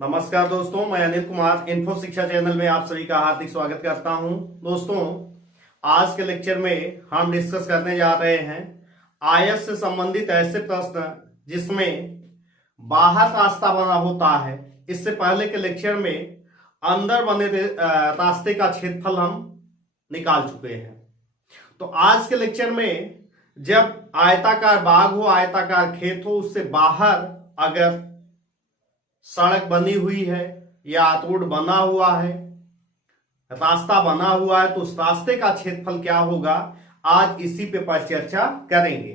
नमस्कार दोस्तों, मैं अनिल कुमार इन्फो शिक्षा चैनल में आप सभी का हार्दिक स्वागत करता हूं। दोस्तों, आज के लेक्चर में हम डिस्कस करने जा रहे हैं आयत से संबंधित ऐसे प्रश्न जिसमें बाहर रास्ता बना होता है। इससे पहले के लेक्चर में अंदर बने रास्ते का क्षेत्रफल हम निकाल चुके हैं। तो आज के लेक्चर में जब आयताकार बाग हो, आयताकार खेत हो, उससे बाहर अगर सड़क बनी हुई है या रोड बना हुआ है, रास्ता बना हुआ है, तो उस रास्ते का क्षेत्रफल क्या होगा, आज इसी पे पर चर्चा करेंगे।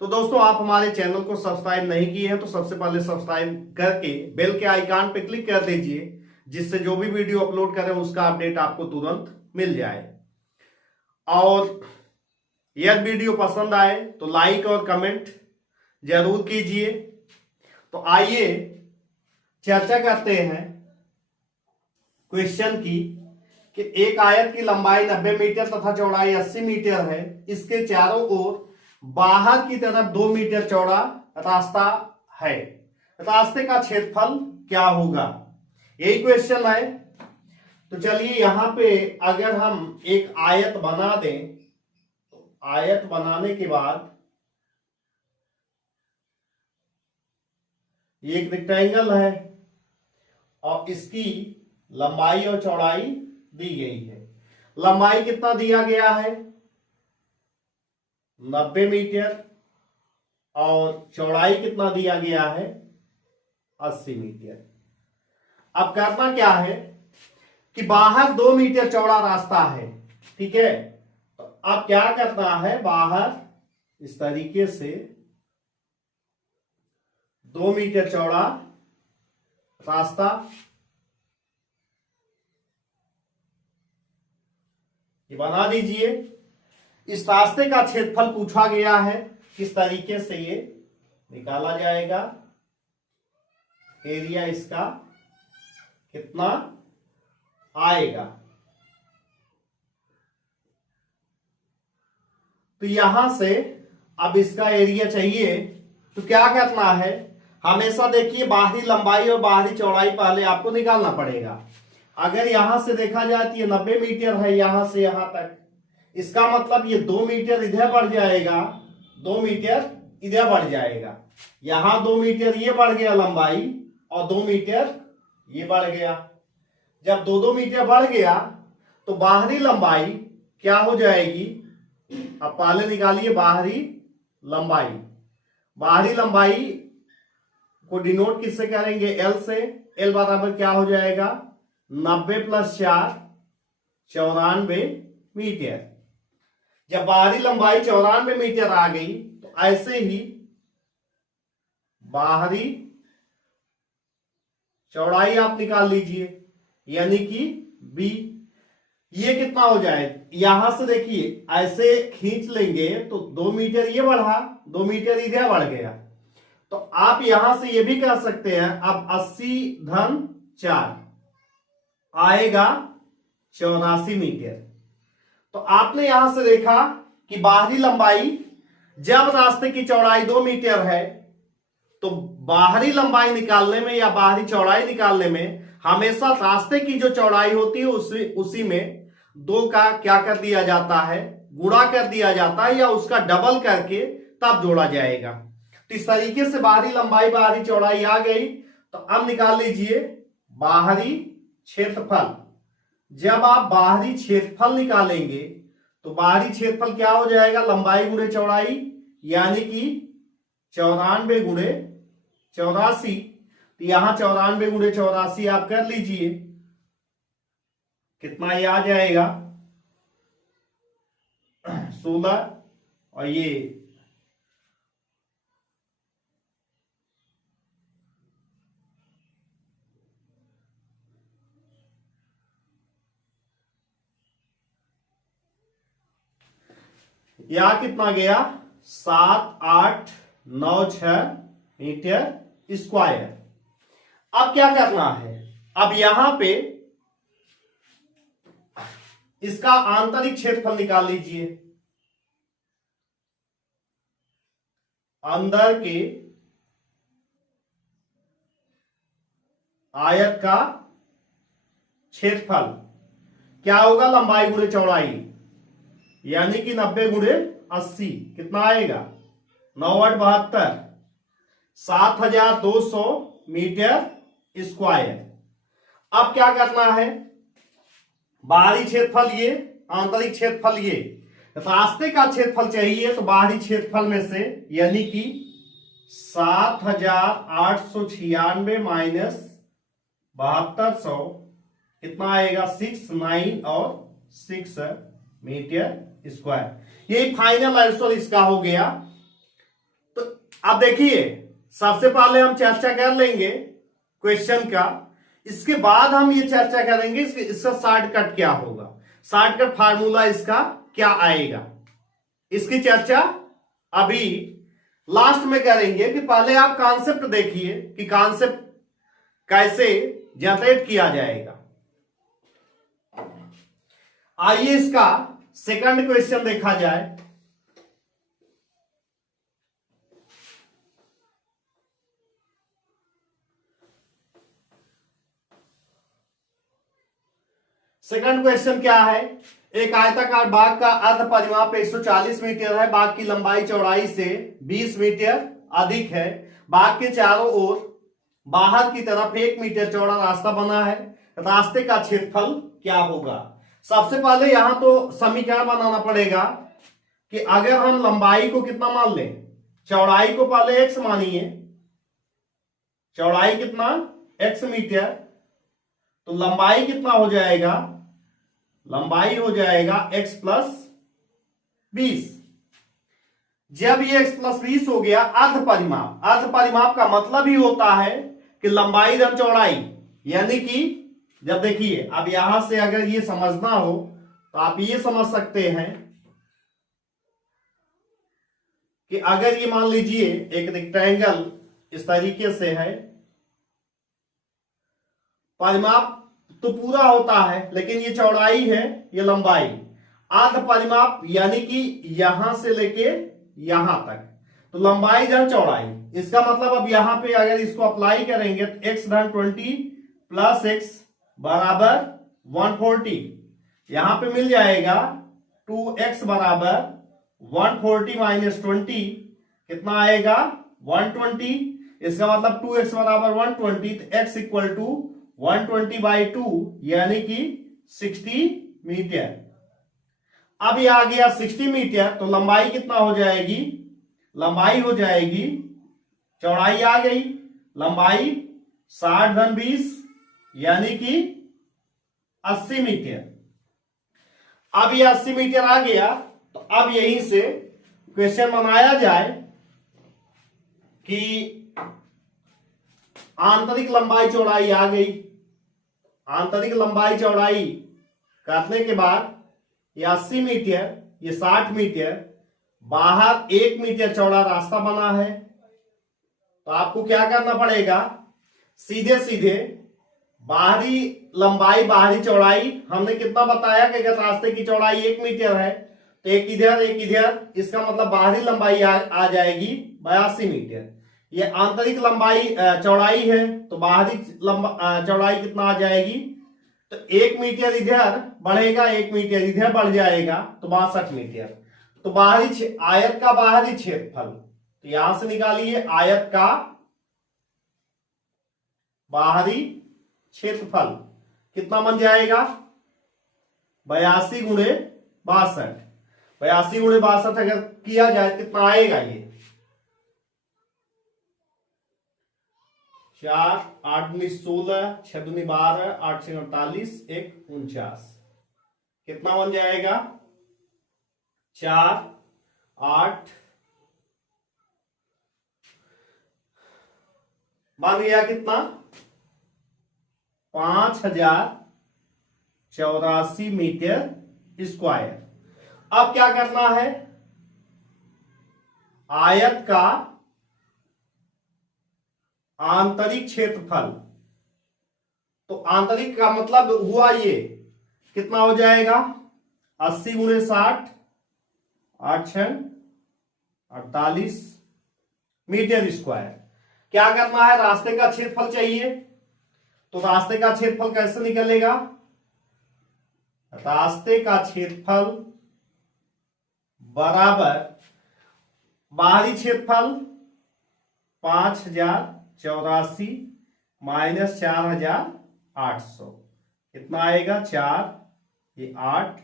तो दोस्तों, आप हमारे चैनल को सब्सक्राइब नहीं किए हैं तो सबसे पहले सब्सक्राइब करके बेल के आइकन पे क्लिक कर दीजिए, जिससे जो भी वीडियो अपलोड करें उसका अपडेट आपको तुरंत मिल जाए। और यदि वीडियो पसंद आए तो लाइक और कमेंट जरूर कीजिए। तो आइए चर्चा करते हैं क्वेश्चन की कि एक आयत की लंबाई 90 मीटर तथा चौड़ाई 80 मीटर है। इसके चारों ओर बाहर की तरफ 2 मीटर चौड़ा रास्ता है। रास्ते का क्षेत्रफल क्या होगा, यही क्वेश्चन है। तो चलिए यहां पे अगर हम एक आयत बना दें, तो आयत बनाने के बाद ये एक रेक्टेंगल है और इसकी लंबाई और चौड़ाई दी गई है। लंबाई कितना दिया गया है, 90 मीटर, और चौड़ाई कितना दिया गया है, 80 मीटर। अब करना क्या है कि बाहर 2 मीटर चौड़ा रास्ता है, ठीक है। तो अब क्या करना है, बाहर इस तरीके से 2 मीटर चौड़ा रास्ता, ये बना दीजिए। इस रास्ते का क्षेत्रफल पूछा गया है, किस तरीके से ये निकाला जाएगा। एरिया इसका कितना आएगा, तो यहां से अब इसका एरिया चाहिए तो क्या करना है, हमेशा देखिए बाहरी लंबाई और बाहरी चौड़ाई पहले आपको निकालना पड़ेगा। अगर यहां से देखा जाए तो ये 90 मीटर है यहां से यहां तक, इसका मतलब ये 2 मीटर इधर बढ़ जाएगा, 2 मीटर इधर बढ़ जाएगा। यहां 2 मीटर ये बढ़ गया लंबाई और 2 मीटर ये बढ़ गया। जब 2-2 मीटर बढ़ गया तो बाहरी लंबाई क्या हो जाएगी, अब पहले निकालिए बाहरी लंबाई। बाहरी लंबाई को डिनोट किससे करेंगे, एल से। एल बराबर क्या हो जाएगा, 90 + 4 94 मीटर। जब बाहरी लंबाई 94 मीटर आ गई तो ऐसे ही बाहरी चौड़ाई आप निकाल लीजिए, यानी कि बी। ये कितना हो जाए, यहां से देखिए ऐसे खींच लेंगे तो 2 मीटर ये बढ़ा, 2 मीटर इधर बढ़ गया। तो आप यहां से ये भी कह सकते हैं, अब 80 - 4 आएगा 84 मीटर। तो आपने यहां से देखा कि बाहरी लंबाई, जब रास्ते की चौड़ाई 2 मीटर है तो बाहरी लंबाई निकालने में या बाहरी चौड़ाई निकालने में हमेशा रास्ते की जो चौड़ाई होती है उसी में 2 का क्या कर दिया जाता है, गुणा कर दिया जाता है, या उसका डबल करके तब जोड़ा जाएगा। तो इस तरीके से बाहरी लंबाई बाहरी चौड़ाई आ गई। तो अब निकाल लीजिए बाहरी क्षेत्रफल। जब आप बाहरी क्षेत्रफल निकालेंगे तो बाहरी क्षेत्रफल क्या हो जाएगा, लंबाई गुणे चौड़ाई, यानी कि 94 × 84। तो यहां 94 × 84 आप कर लीजिए, कितना ये आ जाएगा, 16। और ये यहां कितना गया, 7896 मीटर स्क्वायर। अब क्या करना है, अब यहां पे इसका आंतरिक क्षेत्रफल निकाल लीजिए। अंदर के आयत का क्षेत्रफल क्या होगा, लंबाई गुणे चौड़ाई, यानी कि 90 गुणे 80 कितना आएगा, 9/8 7200 मीटर स्क्वायर। अब क्या करना है, बाहरी क्षेत्रफल ये, आंतरिक क्षेत्रफल ये, रास्ते का क्षेत्रफल चाहिए तो बाहरी क्षेत्रफल में से यानी कि 7896 माइनस 7200 कितना आएगा, 6 और 6 मीटर स्क्वायर। यही फाइनल आंसर इसका हो गया। तो अब देखिए, सबसे पहले हम चर्चा कर लेंगे क्वेश्चन का, इसके बाद हम ये चर्चा करेंगे इसका शॉर्टकट क्या होगा, शॉर्टकट फार्मूला इसका क्या आएगा, इसकी चर्चा अभी लास्ट में करेंगे। कि पहले आप कॉन्सेप्ट देखिए कि कॉन्सेप्ट कैसे जनरेट किया जाएगा। आइए इसका सेकंड क्वेश्चन देखा जाए। सेकंड क्वेश्चन क्या है, एक आयताकार बाग का अर्ध परिमाप 140 मीटर है, बाग की लंबाई चौड़ाई से 20 मीटर अधिक है, बाग के चारों ओर बाहर की तरफ 1 मीटर चौड़ा रास्ता बना है, रास्ते का क्षेत्रफल क्या होगा। सबसे पहले यहां तो समीकरण बनाना पड़ेगा कि अगर हम लंबाई को कितना मान लें, चौड़ाई को पहले x मानिए, चौड़ाई कितना x मीटर, तो लंबाई कितना हो जाएगा, लंबाई हो जाएगा x प्लस 20। जब ये x प्लस 20 हो गया, अर्ध परिमाप, अर्ध परिमाप का मतलब ही होता है कि लंबाई धन चौड़ाई, यानी कि जब देखिए अब यहां से अगर ये समझना हो तो आप ये समझ सकते हैं कि अगर ये मान लीजिए एक रेक्टेंगल इस तरीके से है, परिमाप तो पूरा होता है लेकिन ये चौड़ाई है, ये लंबाई, अर्ध परिमाप यानी कि यहां से लेके यहां तक, तो लंबाई धन चौड़ाई। इसका मतलब अब यहां पे अगर इसको अप्लाई करेंगे तो x धन 20 प्लस x बराबर 140, यहां पे मिल जाएगा 2x बराबर 140 माइनस 20 कितना आएगा 120। इसका मतलब 2x बराबर 120, तो x इक्वल टू 120/2 यानी कि 60 मीटर। अब ये आ गया 60 मीटर, तो लंबाई कितना हो जाएगी, लंबाई हो जाएगी, चौड़ाई आ गई, लंबाई 60 धन 20 यानी कि 80 मीटर। अब ये 80 मीटर आ गया, तो अब यहीं से क्वेश्चन बनाया जाए कि आंतरिक लंबाई चौड़ाई आ गई, आंतरिक लंबाई चौड़ाई काटने के बाद ये 80 मीटर, ये 60 मीटर, बाहर 1 मीटर चौड़ा रास्ता बना है, तो आपको क्या करना पड़ेगा, सीधे सीधे बाहरी लंबाई बाहरी चौड़ाई हमने कितना बताया कि अगर रास्ते की चौड़ाई 1 मीटर है तो एक इधर, इसका मतलब बाहरी लंबाई आ जाएगी 82 मीटर। ये आंतरिक लंबाई चौड़ाई है तो बाहरी चौड़ाई कितना आ जाएगी, तो 1 मीटर इधर बढ़ेगा, 1 मीटर इधर बढ़ जाएगा, तो 62 मीटर। तो बाहरी आयत का बाहरी क्षेत्रफल, तो यहां से निकालिए आयत का बाहरी क्षेत्रफल कितना बन जाएगा, 82 गुणे 62, 82 गुणे 62 अगर किया जाए कितना आएगा, ये 4 8 19 16 6 2 12 8 6 48 1 49 कितना बन जाएगा, 4 8 बन गया कितना 5084 मीटर स्क्वायर। अब क्या करना है, आयत का आंतरिक क्षेत्रफल, तो आंतरिक का मतलब हुआ ये कितना हो जाएगा 80 गुणे 60 8 6 48 मीटर स्क्वायर। क्या करना है, रास्ते का क्षेत्रफल चाहिए, तो रास्ते का क्षेत्रफल कैसे निकलेगा? रास्ते का क्षेत्रफल बराबर बाहरी क्षेत्रफल 5084 माइनस 4800, कितना आएगा? 4, ये 8,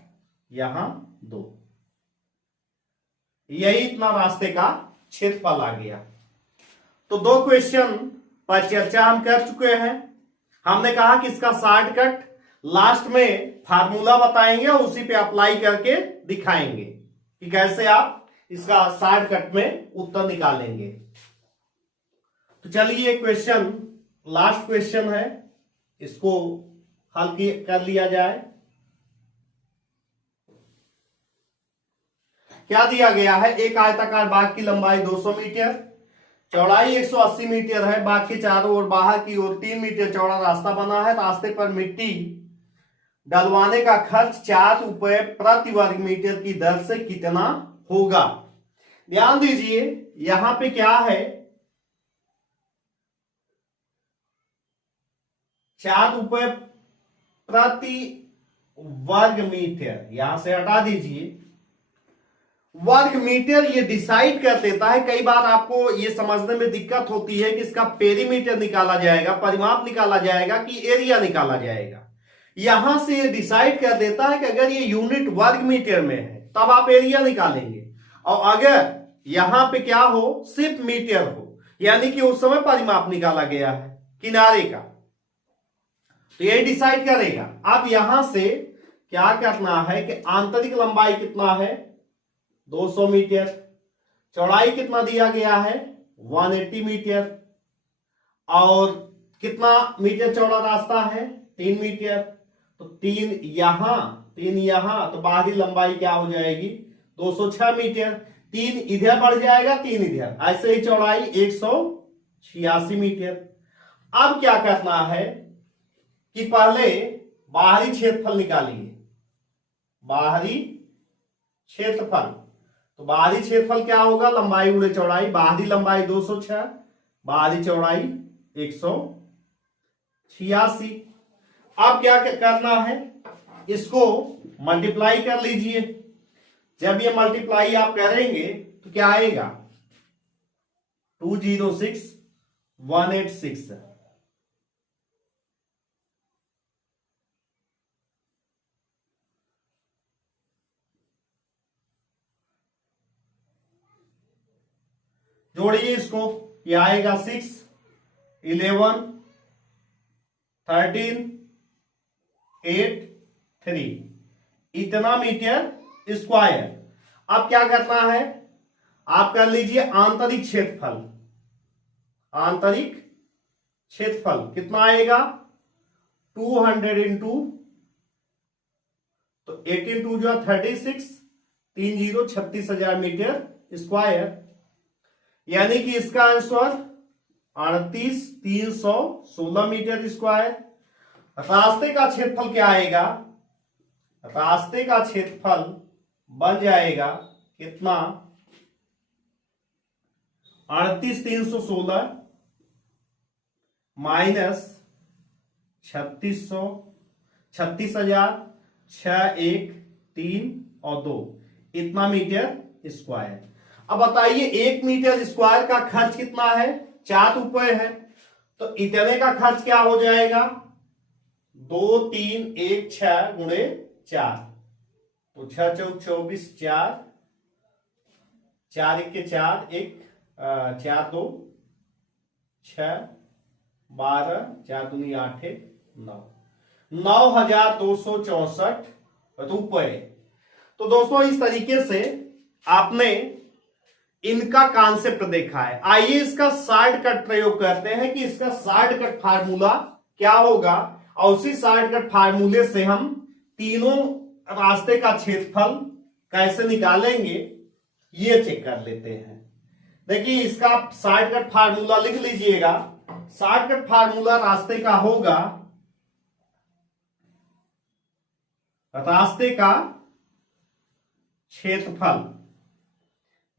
यहां 2, यही इतना रास्ते का क्षेत्रफल आ गया। तो 2 क्वेश्चन पर चर्चा हम कर चुके हैं। हमने कहा कि इसका शॉर्टकट लास्ट में फार्मूला बताएंगे और उसी पे अप्लाई करके दिखाएंगे कि कैसे आप इसका शॉर्टकट में उत्तर निकालेंगे। तो चलिए क्वेश्चन, लास्ट क्वेश्चन है, इसको हल कर लिया जाए। क्या दिया गया है? एक आयताकार बाग की लंबाई 200 मीटर, चौड़ाई 180 मीटर है। बाग के चारों ओर बाहर की ओर 3 मीटर चौड़ा रास्ता बना है। रास्ते पर मिट्टी डलवाने का खर्च 4 रुपए प्रति वर्ग मीटर की दर से कितना होगा? ध्यान दीजिए, यहां पे क्या है, 4 रुपए प्रति वर्ग मीटर, यहां से हटा दीजिए। वर्ग मीटर ये डिसाइड कर देता है। कई बार आपको ये समझने में दिक्कत होती है कि इसका पेरीमीटर निकाला जाएगा, परिमाप निकाला जाएगा कि एरिया निकाला जाएगा। यहां से ये डिसाइड कर देता है कि अगर ये यूनिट वर्ग मीटर में है तब आप एरिया निकालेंगे, और अगर यहां पे क्या हो, सिर्फ मीटर हो, यानी कि उस समय परिमाप निकाला गया है किनारे का, तो ये डिसाइड करेगा। अब यहां से क्या करना है कि आंतरिक लंबाई कितना है? 200 मीटर, चौड़ाई कितना दिया गया है? 180 मीटर, और कितना मीटर चौड़ा रास्ता है? 3 मीटर, तो 3 यहां, 3 यहां, तो बाहरी लंबाई क्या हो जाएगी? 206 मीटर। 3 इधर बढ़ जाएगा, 3 इधर, ऐसे ही चौड़ाई 186 मीटर। अब क्या करना है कि पहले बाहरी क्षेत्रफल निकालिए, बाहरी क्षेत्रफल। तो बाहरी क्षेत्रफल क्या होगा? लंबाई गुणे चौड़ाई, बाहरी लंबाई 206, बाहरी चौड़ाई 186। अब क्या करना है, इसको मल्टीप्लाई कर लीजिए। जब ये मल्टीप्लाई आप करेंगे तो क्या आएगा? 206186। जोड़िए इसको, ये आएगा 6, 11, 13, 8, 3, इतना मीटर स्क्वायर। अब क्या करना है, आप कर लीजिए आंतरिक क्षेत्रफल। आंतरिक क्षेत्रफल कितना आएगा? 200 इंटू, तो 18 2 जो 36, 30 36,000 मीटर स्क्वायर, यानी कि इसका आंसर 38,316 मीटर स्क्वायर। रास्ते का क्षेत्रफल क्या आएगा? रास्ते का क्षेत्रफल बन जाएगा कितना? 38,316 माइनस 36,000 और 2, इतना मीटर स्क्वायर। अब बताइए 1 मीटर स्क्वायर का खर्च कितना है? 4 रुपए है, तो इतने का खर्च क्या हो जाएगा? 2 3 1 6 गुणे 4, तो 6 चौक 24, 4 4 1 के 4, 1 4 2 6 12, 4 दूनी 8 9, 9,264 रुपए। तो दोस्तों इस तरीके से आपने इनका कॉन्सेप्ट देखा है। आइए इसका शॉर्टकट प्रयोग करते हैं कि इसका शॉर्टकट फार्मूला क्या होगा, और उसी शॉर्टकट फार्मूले से हम तीनों रास्ते का क्षेत्रफल कैसे निकालेंगे ये चेक कर लेते हैं। देखिए इसका शॉर्टकट फार्मूला लिख लीजिएगा। शॉर्टकट फार्मूला रास्ते का होगा, रास्ते का क्षेत्रफल।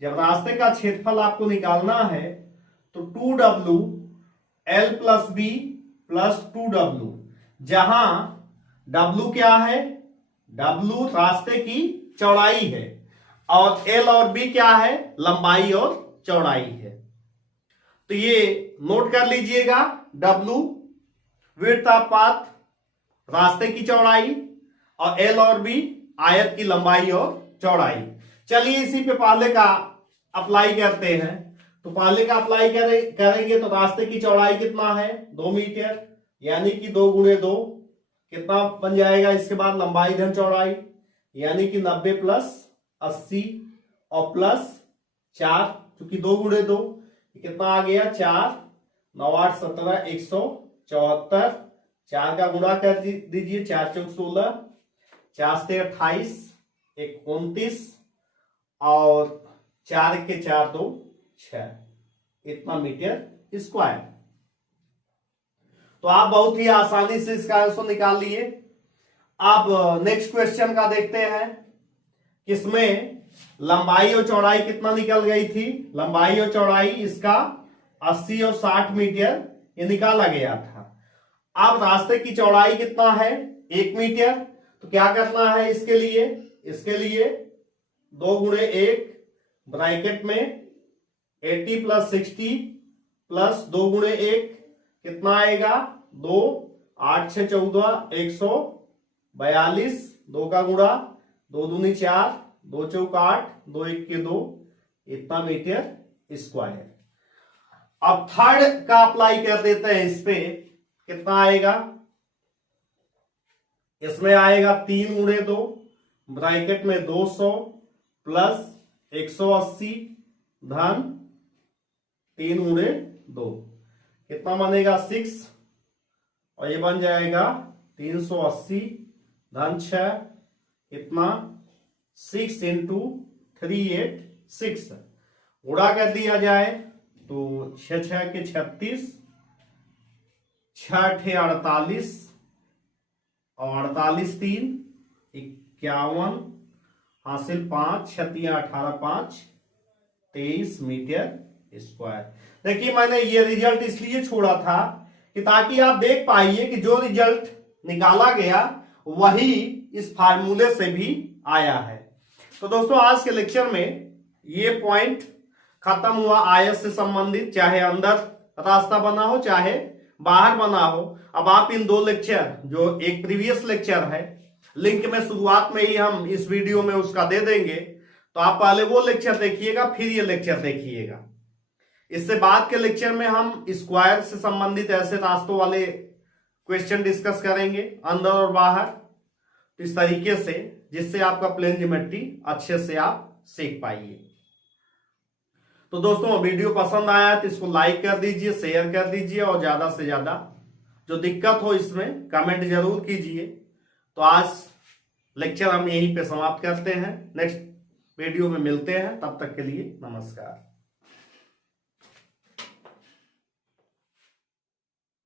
जब रास्ते का क्षेत्रफल आपको निकालना है तो 2W L + B plus 2W, जहां W क्या है, W रास्ते की चौड़ाई है और L और B क्या है, लंबाई और चौड़ाई है। तो ये नोट कर लीजिएगा, W विड्थ ऑफ पाथ रास्ते की चौड़ाई और L और B आयत की लंबाई और चौड़ाई। चलिए इसी पे पहले का अप्लाई करते हैं। तो पहले का अप्लाई करेंगे तो रास्ते की चौड़ाई कितना है, 2 मीटर, यानी कि 2 गुणे 2 कितना बन जाएगा। इसके बाद लंबाई धन चौड़ाई यानी कि 90 प्लस 80 और प्लस 4, क्योंकि 2 गुणे 2 कितना आ गया, 4 9 8 17 174, 4 का गुणा कर दीजिए, 4 चौक 16, 4 से 28 29 और 4 के 4 2 6, इतना मीटर स्क्वायर। तो आप बहुत ही आसानी से इसका आंसर निकाल लिए। अब नेक्स्ट क्वेश्चन का देखते हैं, किसमें लंबाई और चौड़ाई कितना निकल गई थी। लंबाई और चौड़ाई इसका 80 और 60 मीटर ये निकाला गया था। अब रास्ते की चौड़ाई कितना है, 1 मीटर। तो क्या करना है इसके लिए 2 गुणे 1 ब्रैकेट में 80 प्लस 60 प्लस 2 गुणे 1 कितना आएगा, 2 8 6 14 142, 2 का गुणा 2 दूनी 4 2 चौक 8 2 1 के 2, इतना मीटर स्क्वायर। अब थर्ड का अप्लाई कर देते हैं इस पे, कितना आएगा, इसमें आएगा 3 गुणे 2 ब्रैकेट में 200 प्लस 180 धन 3 गुणे 2 कितना बनेगा, 6, और ये बन जाएगा 380 धन 6, कितना 6 इंटू 386, गुणा कर दिया जाए तो 6 6 के 36, 6 8 48 और 48 3 51, हासिल 5 6 18 5 23 मीटर स्क्वायर। देखिए मैंने ये रिजल्ट इसलिए छोड़ा था कि ताकि आप देख पाइए कि जो रिजल्ट निकाला गया वही इस फार्मूले से भी आया है। तो दोस्तों आज के लेक्चर में ये पॉइंट खत्म हुआ आयत से संबंधित, चाहे अंदर रास्ता बना हो चाहे बाहर बना हो। अब आप इन 2 लेक्चर, जो एक प्रीवियस लेक्चर है, लिंक में शुरुआत में ही हम इस वीडियो में उसका दे देंगे, तो आप पहले वो लेक्चर देखिएगा फिर ये लेक्चर देखिएगा। इससे बाद के लेक्चर में हम स्क्वायर से संबंधित ऐसे रास्तों वाले क्वेश्चन डिस्कस करेंगे, अंदर और बाहर, तो इस तरीके से जिससे आपका प्लेन ज्योमेट्री अच्छे से आप सीख पाइए। तो दोस्तों वीडियो पसंद आया तो इसको लाइक कर दीजिए, शेयर कर दीजिए और ज्यादा से ज्यादा जो दिक्कत हो इसमें कमेंट जरूर कीजिए। तो आज लेक्चर हम यहीं पे समाप्त करते हैं, नेक्स्ट वीडियो में मिलते हैं, तब तक के लिए नमस्कार।